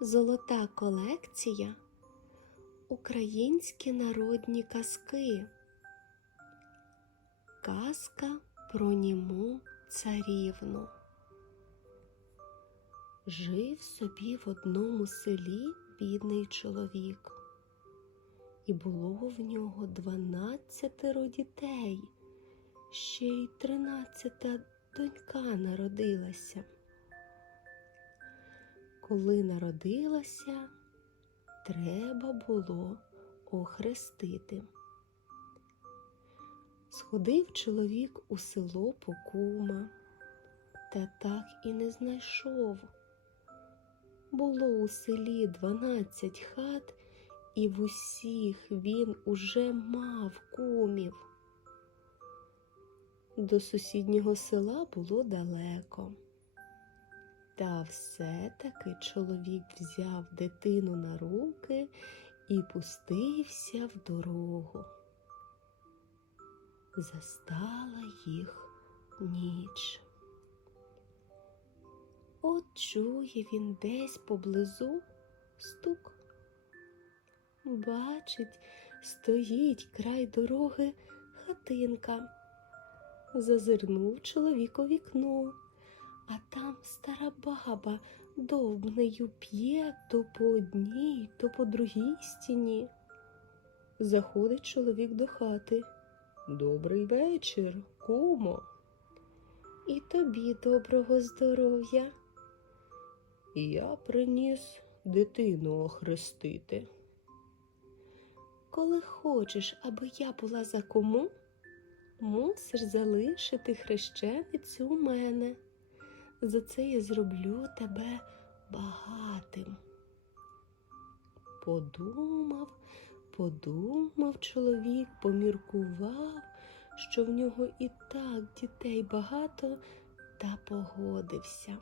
Золота колекція Українські народні казки. Казка про німу царівну. Жив собі в одному селі бідний чоловік, і було в нього дванадцятеро дітей, ще й тринадцята донька народилася. Коли народилася, треба було охрестити. Сходив чоловік у село по кума, та так і не знайшов. Було у селі дванадцять хат, і в усіх він уже мав кумів. До сусіднього села було далеко. Та все-таки чоловік взяв дитину на руки і пустився в дорогу. Застала їх ніч. От чує він десь поблизу стук. Бачить, стоїть край дороги хатинка. Зазирнув чоловік у вікно а там стара баба довбнею п'є то по одній, то по другій стіні. Заходить чоловік до хати. Добрий вечір, кумо. І тобі доброго здоров'я. Я приніс дитину охрестити. Коли хочеш, аби я була за кому, мусиш залишити хрещеницю у мене за це я зроблю тебе багатим. Подумав, подумав чоловік, поміркував, що в нього і так дітей багато, та погодився.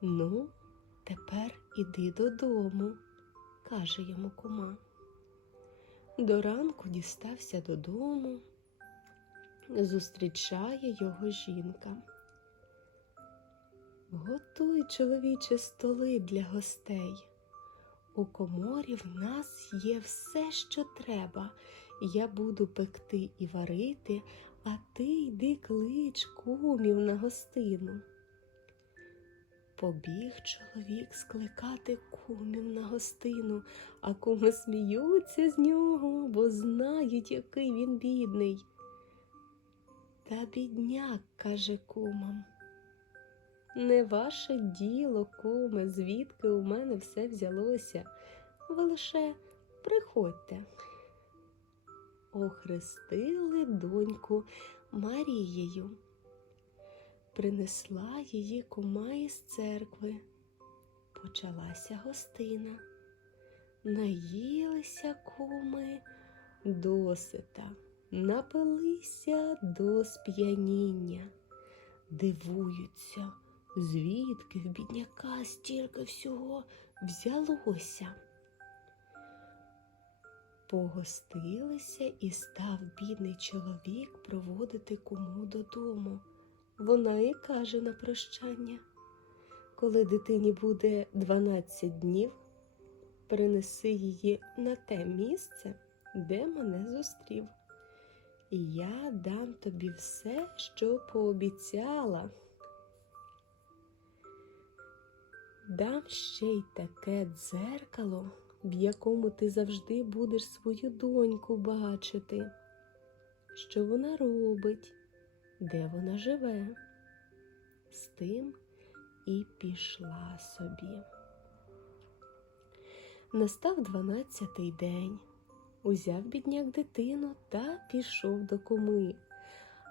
Ну, тепер іди додому, каже йому кума. До ранку дістався додому, зустрічає його жінка. Готуй, чоловіче, столи для гостей. У коморі в нас є все, що треба. Я буду пекти і варити, а ти йди клич кумів на гостину. Побіг чоловік скликати кумів на гостину, а куми сміються з нього, бо знають, який він бідний. Та бідняк, каже кумам. Не ваше діло, куме, звідки у мене все взялося. Ви лише приходьте. Охрестили доньку Марією. Принесла її кума із церкви. Почалася гостина. Наїлися куми досита, напилися до сп'яніння, дивуються звідки в бідняка стільки всього взялося. Погостилися і став бідний чоловік проводити кому додому. Вона і каже на прощання, коли дитині буде 12 днів, принеси її на те місце, де мене зустрів. І я дам тобі все, що пообіцяла. Дам ще й таке дзеркало, в якому ти завжди будеш свою доньку бачити, що вона робить, де вона живе. З тим і пішла собі. Настав дванадцятий день. Узяв бідняк дитину та пішов до куми.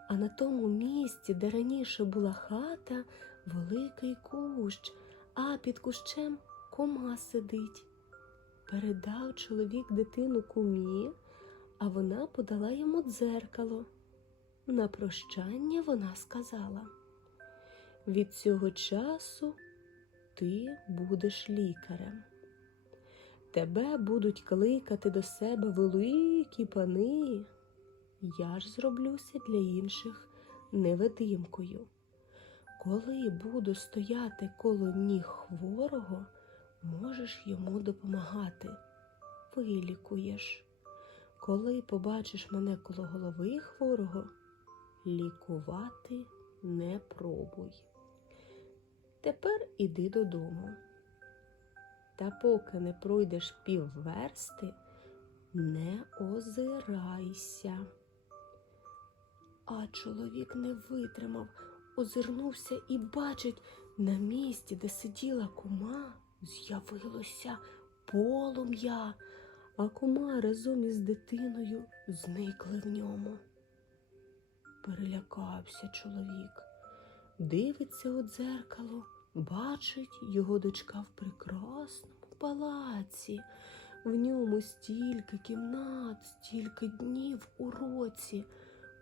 А на тому місці, де раніше була хата, великий кущ а під кущем кома сидить. Передав чоловік дитину кумі, а вона подала йому дзеркало. На прощання вона сказала: від цього часу ти будеш лікарем. Тебе будуть кликати до себе великі пани. Я ж зроблюся для інших невидимкою. Коли буду стояти коло ніг хворого, можеш йому допомагати, вилікуєш. Коли побачиш мене коло голови хворого, лікувати не пробуй. Тепер іди додому. Та поки не пройдеш півверсти, не озирайся. А чоловік не витримав, озирнувся і бачить, на місці, де сиділа кума, з'явилося полум'я, а кума разом із дитиною зникли в ньому. Перелякався чоловік, дивиться у дзеркало, бачить його дочка в прекрасному палаці. В ньому стільки кімнат, стільки днів у році.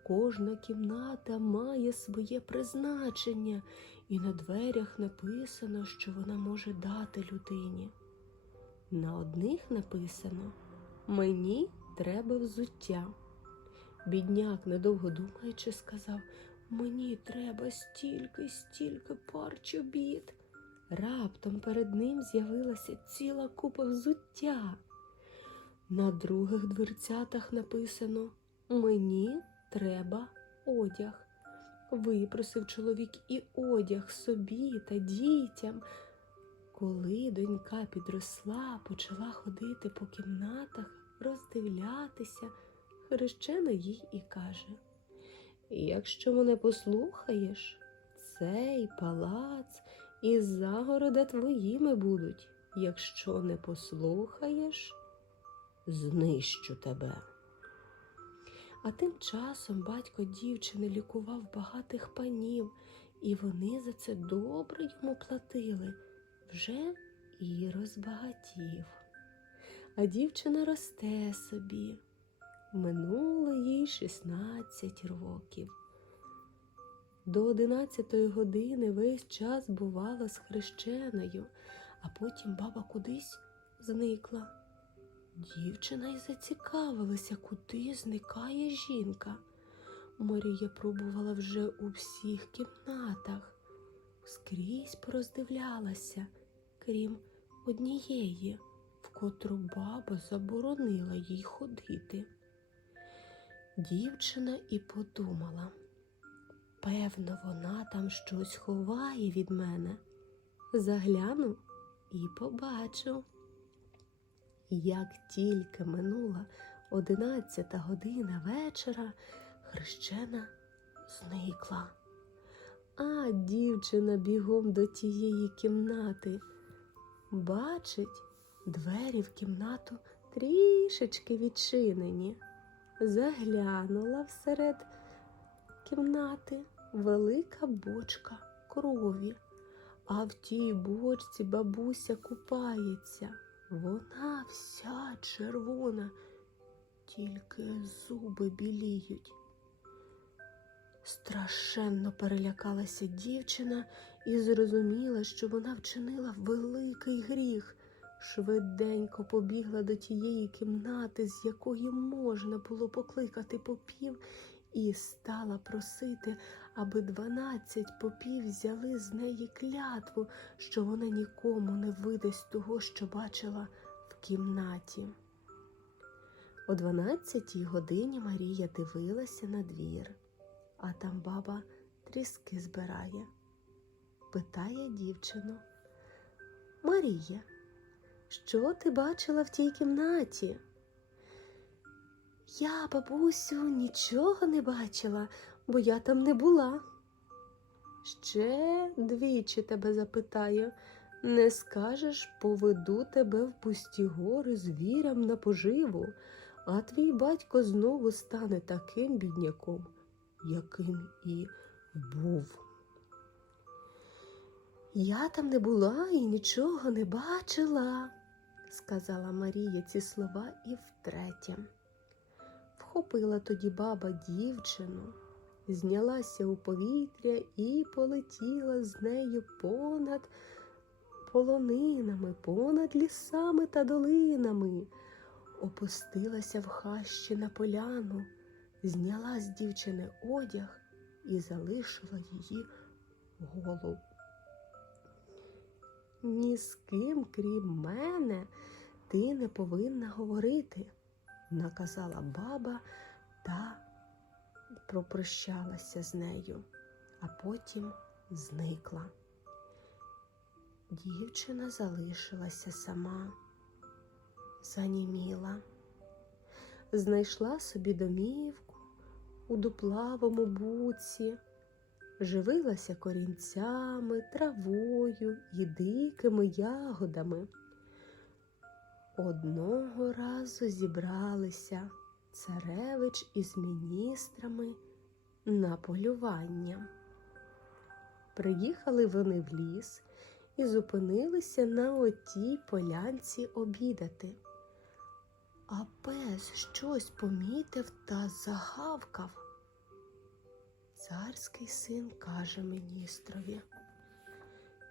Кожна кімната має своє призначення, і на дверях написано, що вона може дати людині. На одних написано Мені треба взуття. Бідняк, недовго думаючи, сказав Мені треба стільки, стільки пар чобіт. Раптом перед ним з'явилася ціла купа взуття. На других дверцятах написано Мені треба одяг. Випросив чоловік і одяг собі та дітям. Коли донька підросла, почала ходити по кімнатах, роздивлятися, хрещена їй і каже Якщо мене послухаєш, цей палац і загорода твоїми будуть. Якщо не послухаєш, знищу тебе. А тим часом батько дівчини лікував багатих панів, і вони за це добре йому платили, вже і розбагатів. А дівчина росте собі. Минуло їй 16 років. До одинадцятої години весь час бувала з хрещеною, а потім баба кудись зникла. Дівчина й зацікавилася, куди зникає жінка. Марія пробувала вже у всіх кімнатах, скрізь пороздивлялася, крім однієї, в котру баба заборонила їй ходити. Дівчина і подумала, певно, вона там щось ховає від мене. Загляну і побачу. Як тільки минула одинадцята година вечора, хрещена зникла. А дівчина бігом до тієї кімнати. Бачить, двері в кімнату трішечки відчинені. Заглянула всеред кімнати велика бочка крові, а в тій бочці бабуся купається. Вона вся червона, тільки зуби біліють. Страшенно перелякалася дівчина і зрозуміла, що вона вчинила великий гріх. Швиденько побігла до тієї кімнати, з якої можна було покликати попів, і стала просити, аби дванадцять попів взяли з неї клятву, що вона нікому не видасть того, що бачила в кімнаті. О дванадцятій годині Марія дивилася на двір, а там баба тріски збирає. Питає дівчину Марія, що ти бачила в тій кімнаті? Я, бабусю, нічого не бачила, бо я там не була. Ще двічі тебе запитаю, не скажеш, поведу тебе в пусті гори звірям на поживу, а твій батько знову стане таким бідняком, яким і був. Я там не була і нічого не бачила, сказала Марія ці слова і втретє. Вхопила тоді баба дівчину, знялася у повітря і полетіла з нею понад полонинами, понад лісами та долинами, опустилася в хащі на поляну, зняла з дівчини одяг і залишила її голу. ні з ким, крім мене, ти не повинна говорити, наказала баба та попрощалася з нею, а потім зникла. Дівчина залишилася сама, заніміла, знайшла собі домівку у дуплавому буці, живилася корінцями, травою і дикими ягодами. Одного разу зібралися царевич із міністрами на полювання. Приїхали вони в ліс і зупинилися на отій полянці обідати. А пес щось помітив та загавкав. Царський син каже міністрові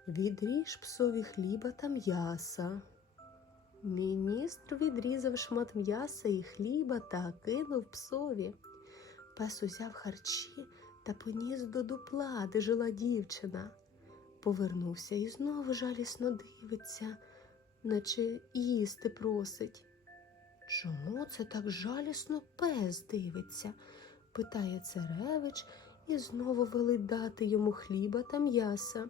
Відріж псові хліба та м'яса. Міністр відрізав шмат м'яса і хліба та кинув псові. Пес узяв харчі та поніс до дупла, де жила дівчина. Повернувся і знову жалісно дивиться, наче їсти просить. Чому це так жалісно пес дивиться? питає царевич і знову велить дати йому хліба та м'яса.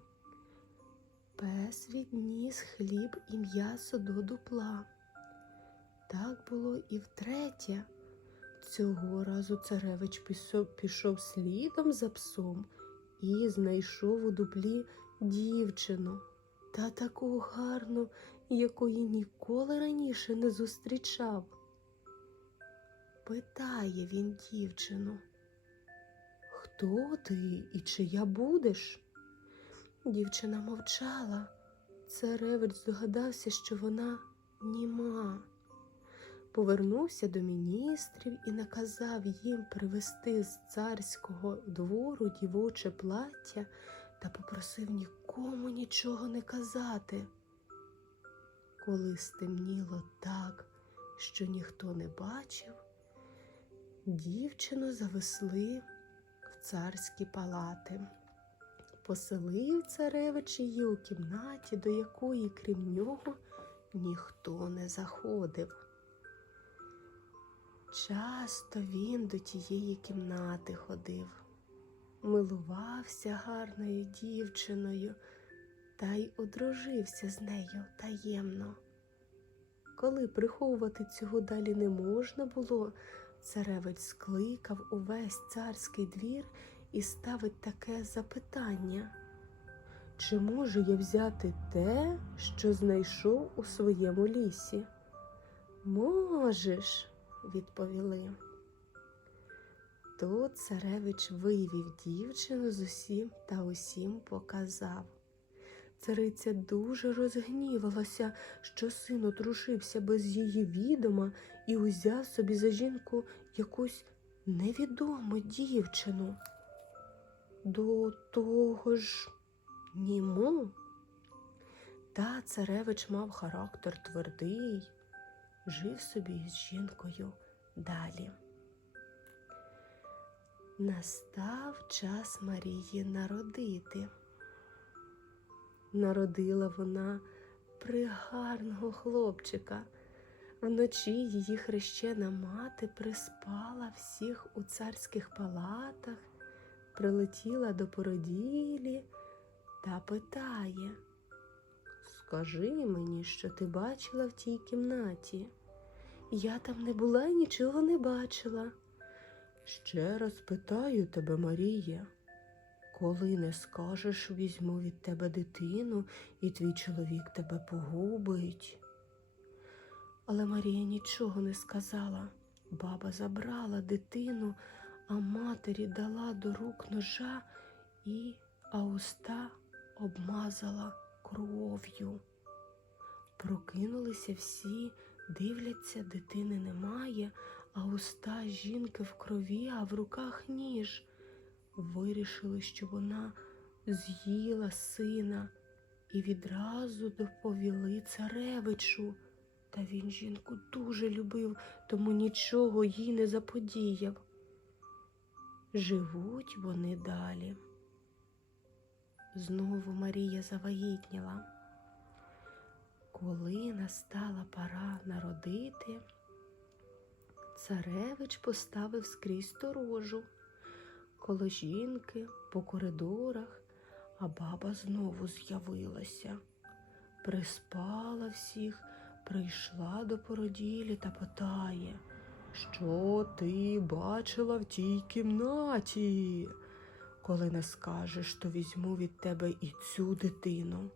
Пес відніс хліб і м'ясо до дупла. Так було і втретє. Цього разу царевич пішов, слідом за псом і знайшов у дуплі дівчину та таку гарну, якої ніколи раніше не зустрічав. Питає він дівчину, Хто ти і чия будеш? Дівчина мовчала. Царевич здогадався, що вона німа. Повернувся до міністрів і наказав їм привезти з царського двору дівоче плаття та попросив нікому нічого не казати. Коли стемніло так, що ніхто не бачив, дівчину завесли в царські палати. Поселив царевич її у кімнаті, до якої, крім нього, ніхто не заходив. Часто він до тієї кімнати ходив, милувався гарною дівчиною та й одружився з нею таємно. Коли приховувати цього далі не можна було, царевич скликав увесь царський двір і ставить таке запитання. Чи можу я взяти те, що знайшов у своєму лісі? Можеш, відповіли. Тут царевич вивів дівчину з усім та усім показав. Цариця дуже розгнівалася, що син одружився без її відома і узяв собі за жінку якусь невідому дівчину. До того ж німу. Та царевич мав характер твердий, жив собі з жінкою далі. Настав час Марії народити. Народила вона пригарного хлопчика. Вночі її хрещена мати приспала всіх у царських палатах, прилетіла до породілі та питає Скажи мені, що ти бачила в тій кімнаті. Я там не була і нічого не бачила. Ще раз питаю тебе, Марія, коли не скажеш, візьму від тебе дитину, і твій чоловік тебе погубить. Але Марія нічого не сказала. Баба забрала дитину, а матері дала до рук ножа і а уста обмазала кров'ю. Прокинулися всі, дивляться, дитини немає, а уста жінки в крові, а в руках ніж. Вирішили, що вона з'їла сина і відразу доповіли царевичу. Та він жінку дуже любив, тому нічого їй не заподіяв. Живуть вони далі. Знову Марія завагітніла. Коли настала пора народити, царевич поставив скрізь сторожу коло жінки по коридорах, а баба знову з'явилася. Приспала всіх, прийшла до породілі та питає, що ти бачила в тій кімнаті? Коли не скажеш, то візьму від тебе і цю дитину.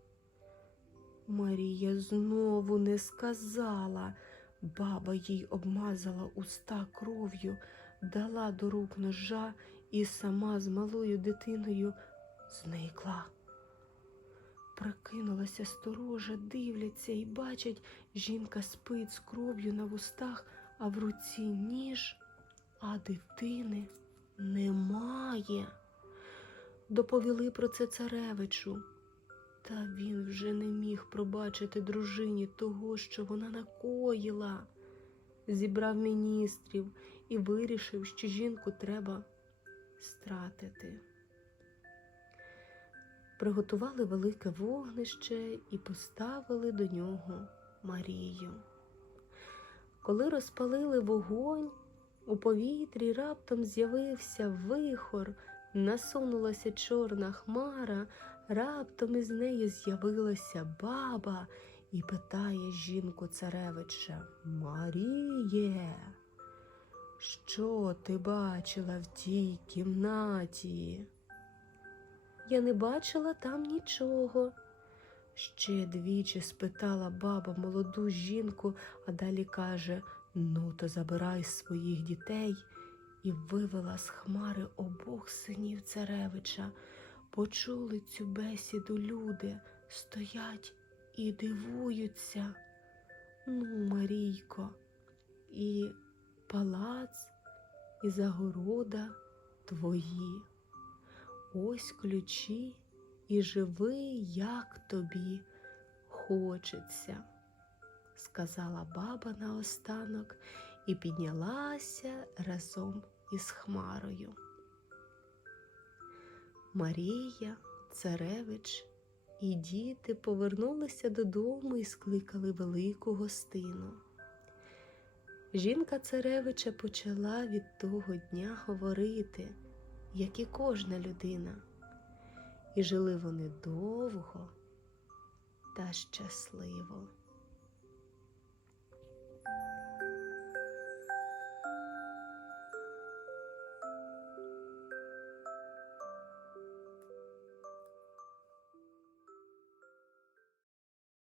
Марія знову не сказала. Баба їй обмазала уста кров'ю, дала до рук ножа і сама з малою дитиною зникла. Прокинулася сторожа, дивляться і бачать, жінка спить з кров'ю на вустах, а в руці ніж, а дитини немає. Доповіли про це царевичу. Та він вже не міг пробачити дружині того, що вона накоїла. Зібрав міністрів і вирішив, що жінку треба стратити. Приготували велике вогнище і поставили до нього Марію. Коли розпалили вогонь, у повітрі раптом з'явився вихор, насунулася чорна хмара, раптом із неї з'явилася баба і питає жінку царевича Маріє, що ти бачила в тій кімнаті? Я не бачила там нічого. Ще двічі спитала баба молоду жінку, а далі каже Ну, то забирай своїх дітей і вивела з хмари обох синів царевича. Почули цю бесіду люди, стоять і дивуються. Ну, Марійко, і палац, і загорода твої. Ось ключі і живи, як тобі хочеться, сказала баба наостанок і піднялася разом із Хмарою. Марія, царевич і діти повернулися додому і скликали велику гостину. Жінка царевича почала від того дня говорити, як і кожна людина, і жили вони довго та щасливо.